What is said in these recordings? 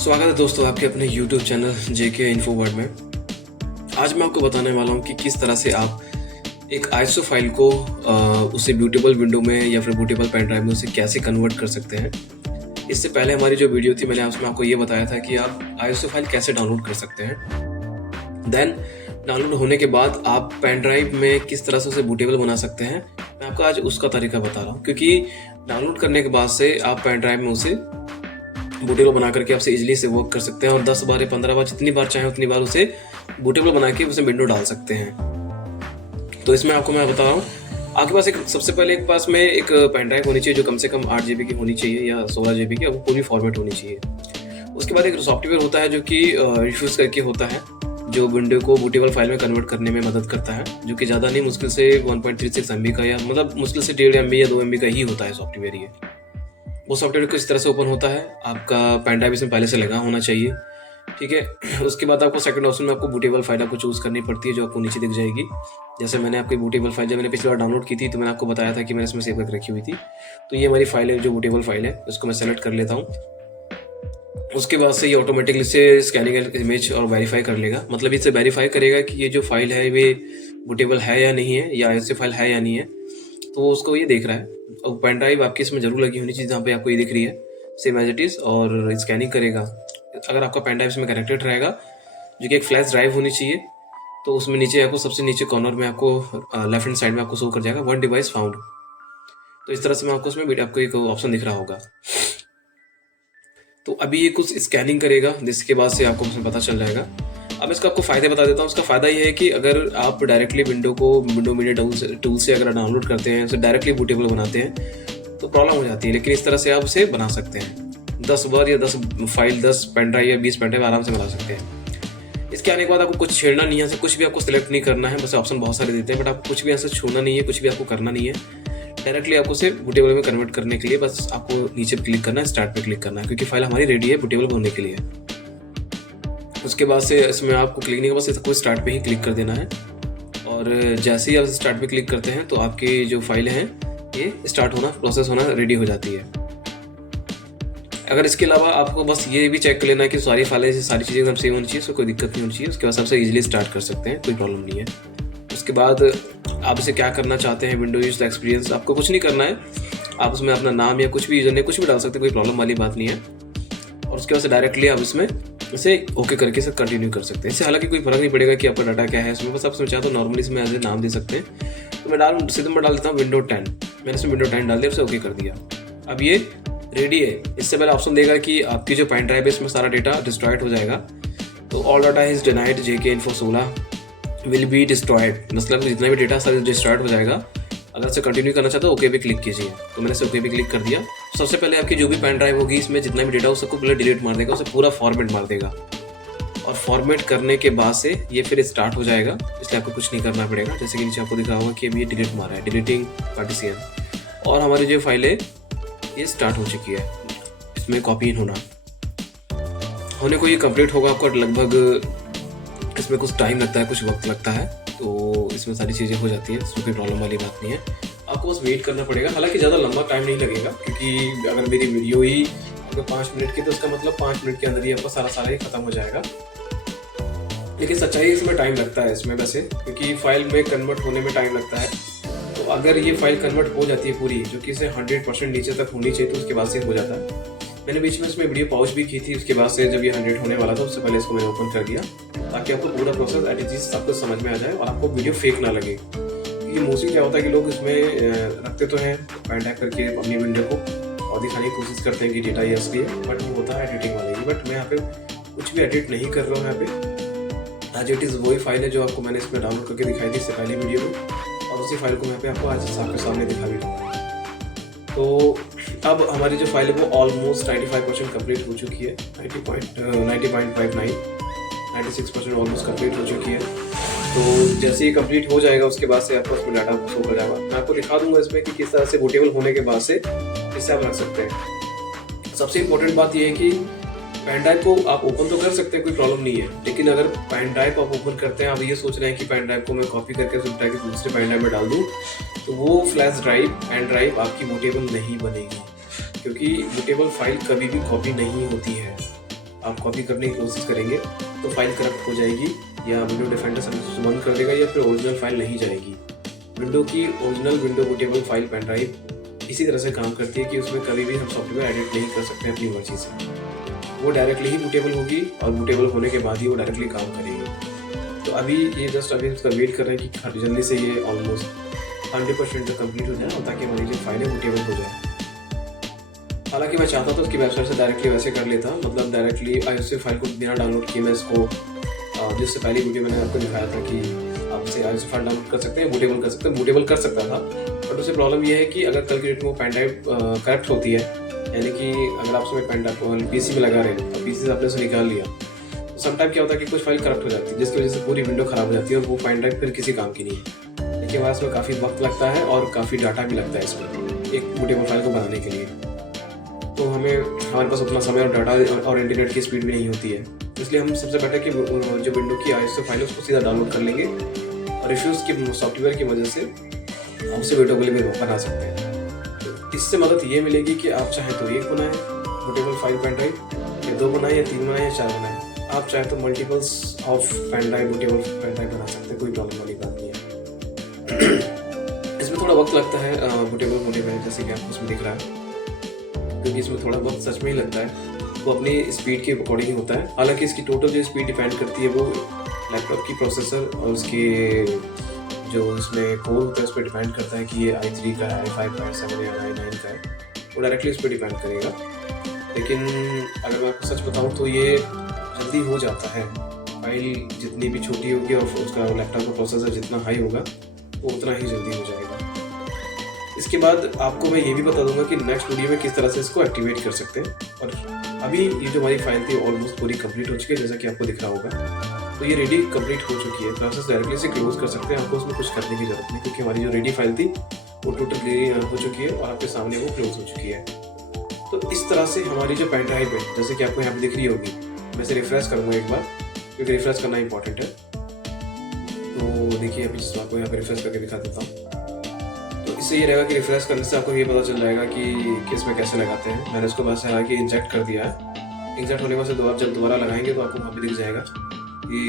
स्वागत है दोस्तों आपके अपने YouTube चैनल जेके इन्फो वर्ड में। आज मैं आपको बताने वाला हूँ कि किस तरह से आप एक आईएसओ फाइल को उसे बूटेबल विंडो में या फिर बूटेबल पेन ड्राइव में उसे कैसे कन्वर्ट कर सकते हैं। इससे पहले हमारी जो वीडियो थी मैंने उसमें आपको ये बताया था कि आप आईएसओ फाइल कैसे डाउनलोड कर सकते हैं। देन डाउनलोड होने के बाद आप पेन ड्राइव में किस तरह से उसे बूटेबल बना सकते हैं, मैं आपको आज उसका तरीका बता रहा हूँ। क्योंकि डाउनलोड करने के बाद से आप पेन ड्राइव में उसे बूटेबल बना करके आपसे इजीली से वर्क कर सकते हैं और 10 बार या 15 बार जितनी बार चाहें उतनी बार उसे बूटेबल बना के उसे विंडो डाल सकते हैं। तो इसमें आपको मैं बता रहा हूँ, आपके पास एक सबसे पहले एक पास में एक पेन ड्राइव होनी चाहिए जो कम से कम 8 GB की होनी चाहिए या 16 GB की, वो पूरी फॉर्मेट होनी चाहिए। उसके बाद एक सॉफ्टवेयर होता है जो कि रिफ्यूज करके होता है, जो विंडो को बूटेबल फाइल में कन्वर्ट करने में मदद करता है, जो कि ज़्यादा नहीं, मुश्किल से 1.36 MB का या मतलब मुश्किल से 1.5 MB या 2 MB का ही होता है सॉफ्टवेयर। ये वो सॉफ्टवेयर को इस तरह से ओपन होता है, आपका पेन ड्राइव इसमें पहले से लगा होना चाहिए, ठीक है। उसके बाद आपको सेकंड ऑप्शन में आपको बूटेबल फाइल आपको चूज़ करनी पड़ती है जो आपको नीचे दिख जाएगी। जैसे मैंने आपकी बूटेबल फाइल जब मैंने पिछली बार डाउनलोड की थी तो मैंने आपको बताया था कि मैंने इसमें सेव करके रखी हुई थी। तो ये हमारी फाइल है जो बूटेबल फाइल है, उसको मैं सेलेक्ट कर लेता हूँ। उसके बाद से ये ऑटोमेटिकली से स्कैनिंग इमेज और वेरीफाई कर लेगा, मतलब इससे वेरीफाई करेगा कि ये जो फाइल है वे बूटेबल है या नहीं है, या ऐसे फाइल है या नहीं है। तो उसको ये देख रहा है। और पेन ड्राइव आपकी इसमें जरूर लगी होनी चाहिए जहाँ पे आपको ये दिख रही है सेम एज इट इज़, और स्कैनिंग करेगा। अगर आपका पेन ड्राइव इसमें कनेक्टेड रहेगा जो कि एक फ्लैश ड्राइव होनी चाहिए, तो उसमें नीचे आपको सबसे नीचे कॉर्नर में आपको लेफ्ट हैंड साइड में आपको शो कर जाएगा 1 डिवाइस फाउंड। तो इस तरह से मैं आपको उसमें आपको एक ऑप्शन दिख रहा होगा। तो अभी ये कुछ स्कैनिंग करेगा जिसके बाद से आपको उसमें पता चल जाएगा। अब इसका आपको फ़ायदे बता देता हूँ। उसका फ़ायदा ये है कि अगर आप डायरेक्टली विंडो मीडिया टूल से अगर डाउनलोड करते हैं, उसे डायरेक्टली बूटेबल बनाते हैं तो प्रॉब्लम हो जाती है, लेकिन इस तरह से आप उसे बना सकते हैं। 10 बार या 10 फाइल 10 पेन ड्राइव या 20 पेन ड्राइव आराम से बना सकते हैं। इसके आने के बाद आपको कुछ छेड़ना नहीं है, कुछ भी आपको सिलेक्ट नहीं करना है, बस ऑप्शन बहुत सारे देते हैं, बट आपको कुछ भी ऐसा छूना नहीं है, कुछ भी आपको करना नहीं है। डायरेक्टली आपको उसे बूटेबल में कन्वर्ट करने के लिए बस आपको नीचे क्लिक करना है, स्टार्ट पे क्लिक करना है, क्योंकि फाइल हमारी रेडी है बूटेबल होने के लिए। उसके बाद से इसमें आपको क्लिक नहीं, बस इसको स्टार्ट पे ही क्लिक कर देना है। और जैसे ही आप स्टार्ट पे क्लिक करते हैं तो आपकी जो फाइलें हैं ये स्टार्ट होना, प्रोसेस होना रेडी हो जाती है। अगर इसके अलावा आपको बस ये भी चेक कर लेना है कि सारी फाइलें सारी चीज़ें एकदम सेम होनी चाहिए, उसको कोई दिक्कत नहीं होनी चाहिए। उसके बाद सबसे इजीली स्टार्ट कर सकते हैं, कोई प्रॉब्लम नहीं है। उसके बाद आप इसे क्या करना चाहते हैं, विंडो यूज एक्सपीरियंस, आपको कुछ नहीं करना है। आप उसमें अपना नाम या कुछ भी यूजर ने कुछ भी डाल सकते हैं, कोई प्रॉब्लम वाली बात नहीं है। और उसके बाद से डायरेक्टली आप इसमें इसे ओके करके इसे कंटिन्यू कर सकते हैं। इससे हालांकि कोई फर्क नहीं पड़ेगा कि आपका डाटा क्या है इसमें, बस आप सोचा तो नॉर्मली इसमें एज ए नाम दे सकते हैं। तो मैं डाल देता हूँ विंडो 10। मैंने इसमें विंडो 10 डाल दिया, उसे ओके कर दिया। अब ये रेडी है। इससे पहले ऑप्शन देगा कि आपकी जो पेन ड्राइव है इसमें सारा डेटा डिस्ट्रॉयड हो जाएगा। तो all data is denied JK info 16 will be destroyed, मतलब जितना भी डेटा सारा डिस्ट्रॉयड हो जाएगा। अगर इसे कंटिन्यू करना चाहते हो ओके पे क्लिक कीजिए। तो मैंने इसे ओके पे क्लिक कर दिया। सबसे पहले आपकी जो भी पेन ड्राइव होगी इसमें जितना भी डेटा हो सबको पहले डिलीट मार देगा, उसे पूरा फॉर्मेट मार देगा। और फॉर्मेट करने के बाद से ये फिर स्टार्ट हो जाएगा, इसलिए आपको कुछ नहीं करना पड़ेगा। जैसे कि नीचे आपको दिख रहा होगा कि अभी ये डिलीट मारा है, डिलीटिंग पार्टीशन, और हमारी जो फाइल है ये स्टार्ट हो चुकी है। इसमें कॉपी होने को ये कंप्लीट होगा आपको लगभग, इसमें कुछ टाइम लगता है, कुछ वक्त लगता है, तो इसमें सारी चीज़ें हो जाती हैं, इसमें कोई प्रॉब्लम वाली बात नहीं है। आपको बस वेट करना पड़ेगा। हालांकि ज़्यादा लंबा टाइम नहीं लगेगा, क्योंकि अगर मेरी वीडियो ही अगर 5 मिनट की तो उसका मतलब 5 मिनट के अंदर ही आपका सारा ही खत्म हो जाएगा। लेकिन सच्चाई इसमें टाइम लगता है इसमें वैसे, क्योंकि फाइल में कन्वर्ट होने में टाइम लगता है। तो अगर ये फाइल कन्वर्ट हो जाती है पूरी, जो कि इसे 100% नीचे तक होनी चाहिए, तो उसके बाद से हो जाता है। मैंने बीच में इसमें वीडियो पॉज भी की थी, उसके बाद से जब ये 100 होने वाला था उससे पहले इसको मैंने ओपन कर दिया, ताकि आपको पूरा प्रोसेस एडिटिंग सब कुछ समझ में आ जाए और आपको वीडियो फेक ना लगे। क्योंकि मोस्टली क्या होता है कि लोग इसमें रखते तो हैं पेन ड्राइव करके अपनी विंडो को और दिखाने की कोशिश करते हैं कि डेटा ये असली है, बट वो होता है एडिटिंग वाले ही। बट मैं यहाँ पे कुछ भी एडिट नहीं कर रहा हूँ। यहाँ पे आज इट इज़ वही फाइल है जो आपको मैंने इसमें डाउनलोड करके दिखाई थी इससे पहले वीडियो में, और उसी फाइल को मैं यहाँ पे आपको आज आपके सामने दिखा भी दूँगा। तो अब हमारी जो फाइल है वो ऑलमोस्ट 95% कंप्लीट हो चुकी है। 90.59 96% ऑलमोस्ट कंप्लीट हो चुकी है। तो जैसे ही कंप्लीट हो जाएगा उसके बाद से आपको उसमें डाटा शो कर जाएगा। मैं आपको दिखा दूंगा इसमें कि किस तरह से बूटेबल होने के बाद से इससे आप रख सकते हैं। सबसे इम्पोर्टेंट बात यह है कि पेन ड्राइव को आप ओपन तो कर सकते हैं, कोई प्रॉब्लम नहीं है, लेकिन अगर पेन ड्राइव आप ओपन करते हैं, आप ये सोच रहे हैं कि पेन ड्राइव को मैं कॉपी करके दूसरे पेन ड्राइव में डाल दूँ, तो वो फ्लैश ड्राइव पेन ड्राइव आपकी बूटेबल नहीं बनेगी, क्योंकि बूटेबल फाइल कभी भी कॉपी नहीं होती है। आप कॉपी करने की कोशिश करेंगे तो फाइल करप्ट हो जाएगी या विंडो डिफेंडर सर्विस बंद कर देगा या फिर ओरिजिनल फाइल नहीं जाएगी। विंडो की original window bootable file pen drive इसी तरह से काम करती है कि उसमें कभी भी हम सॉफ्टवेयर एडिट नहीं कर सकते अपनी मर्जी से। वो डायरेक्टली ही बूटेबल होगी और बूटेबल होने के बाद ही वो डायरेक्टली काम करेगी। तो अभी ये जस्ट अभी उसका वेट कर रहे हैं कि जल्दी से ये ऑलमोस्ट 100% तक कंप्लीट हो जाए और ताकि हमारी जो फाइल है बूटेबल हो जाए। हालांकि मैं चाहता था उसकी वेबसाइट से डायरेक्टली वैसे कर लेता, मतलब डायरेक्टली iOS फाइल को बिना डाउनलोड किए मैं इसको जिससे पहली वीडियो मैंने आपको दिखाया था कि आप इसे iOS फाइल डाउनलोड कर सकते हैं, बूटेबल कर सकते हैं, बूटेबल कर सकता था। बट उससे प्रॉब्लम ये है कि अगर कल की डेट में वो पेन ड्राइव करप्ट होती है, यानी कि अगर आप उसमें पेन ड्राइव पीसी में लगा रहे हैं और पीसी से आपने उसे निकाल लिया तो समटाइम क्या होता है कि कुछ फाइल करप्ट हो जाती है जिसकी वजह से पूरी विंडो खराब हो जाती है और वो पेन ड्राइव फिर किसी काम की नहीं है। देखिए हमारे इसमें काफ़ी वक्त लगता है और काफ़ी डाटा भी लगता है इसमें एक बूटेबल फाइल को बनाने के लिए। तो हमारे पास उतना समय और डाटा और इंटरनेट की स्पीड भी नहीं होती है, इसलिए हम सबसे बेटर कि जो विंडो की iOS फाइल है उसको सीधा डाउनलोड कर लेंगे और इश्यूज़ के सॉफ्टवेयर की वजह से हम उसे बूटेबल भी बना सकते हैं। तो इससे मदद ये मिलेगी कि आप चाहे तो एक बनाएं बूटेबल फाइल पेन ड्राइव, या 2 बनाएं या 3 बनाएं या 4 बनाएं। आप चाहे तो multiples of pen drive bootable pen drive बना सकते हैं, कोई प्रॉब्लम वाली बात नहीं है। इसमें थोड़ा वक्त लगता है बूटेबल होने में, जैसे कि आपको उसमें दिख रहा है, क्योंकि इसमें थोड़ा वक्त सच में ही लगता है। वो अपनी स्पीड के अकॉर्डिंग ही होता है। हालांकि इसकी टोटल जो स्पीड डिपेंड करती है वो लैपटॉप की प्रोसेसर और उसके जो इसमें कोर होता है उस पर डिपेंड करता है कि ये i3 का है, i5 का है, 7 या i9 का है, वो डायरेक्टली उस पर डिपेंड करेगा। लेकिन अगर मैं आपको सच बताऊँ तो ये जल्दी हो जाता है। फाइल जितनी भी छोटी होगी और उसका लैपटॉप का प्रोसेसर जितना हाई होगा वो उतना ही जल्दी हो जाएगा। इसके बाद आपको मैं ये भी बता दूंगा कि नेक्स्ट वीडियो में किस तरह से इसको एक्टिवेट कर सकते हैं। और अभी ये जो हमारी फाइल थी ऑलमोस्ट पूरी कंप्लीट हो चुकी है, जैसा कि आपको दिख रहा होगा। तो ये रेडी कंप्लीट हो चुकी है, प्रोसेस डायरेक्टली से क्लोज कर सकते हैं, आपको उसमें कुछ करने की जरूरत नहीं, क्योंकि हमारी जो रेडी फाइल थी वो टोटली हो चुकी है और आपके सामने वो क्लोज हो चुकी है। तो इस तरह से हमारी जो पेन ड्राइव है, जैसे कि आपको यहाँ पे दिख रही होगी, मैं इसे रिफ्रेश करूँगा एक बार, क्योंकि रिफ्रेश करना इंपॉर्टेंट है। तो देखिए अभी आपको यहाँ पे रिफ्रेश करके दिखा देता हूँ। तो इससे ये रहेगा कि रिफ्रेश करने से आपको ये पता चल जाएगा कि इसमें कैसे लगाते हैं। मैंने इसको बस हालांकि इंजेक्ट कर दिया है। इंजेक्ट होने के बाद जब दोबारा लगाएंगे तो आपको वहाँ पे दिख जाएगा कि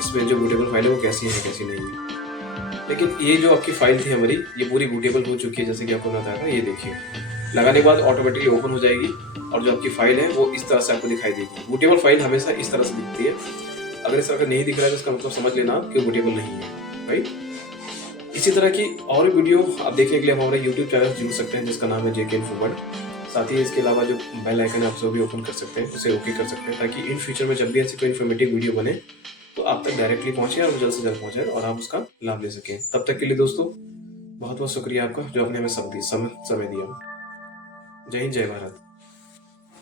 इसमें जो बूटेबल फाइल है वो कैसी है कैसी नहीं है। लेकिन ये जो आपकी फाइल थी हमारी, ये पूरी बूटेबल हो चुकी है, जैसे कि आपको बताया था। ये देखिए लगाने के बाद ऑटोमेटिकली ओपन हो जाएगी और जो आपकी फाइल है वो इस तरह से आपको दिखाई देगी। बूटेबल फाइल हमेशा इस तरह से दिखती है। अगर इस तरह का नहीं दिख रहा है तो इसका मतलब समझ लेना कि बूटेबल नहीं है, राइट। इसी तरह की और वीडियो आप देखने के लिए हमारे YouTube चैनल जुड़ सकते हैं, जिसका नाम है JK Info World। साथ ही इसके अलावा जो बेल आइकन है आप भी ओपन कर सकते हैं, उसे ओके कर सकते हैं, ताकि इन फ्यूचर में जब भी ऐसी कोई इन्फॉर्मेटिव वीडियो बने तो आप तक डायरेक्टली पहुंचे और जल्द से जल्द पहुंचे और आप उसका लाभ ले सकें। तब तक के लिए दोस्तों बहुत बहुत शुक्रिया आपका, जो आपने हमें समय दिया। जय हिंद, जय भारत।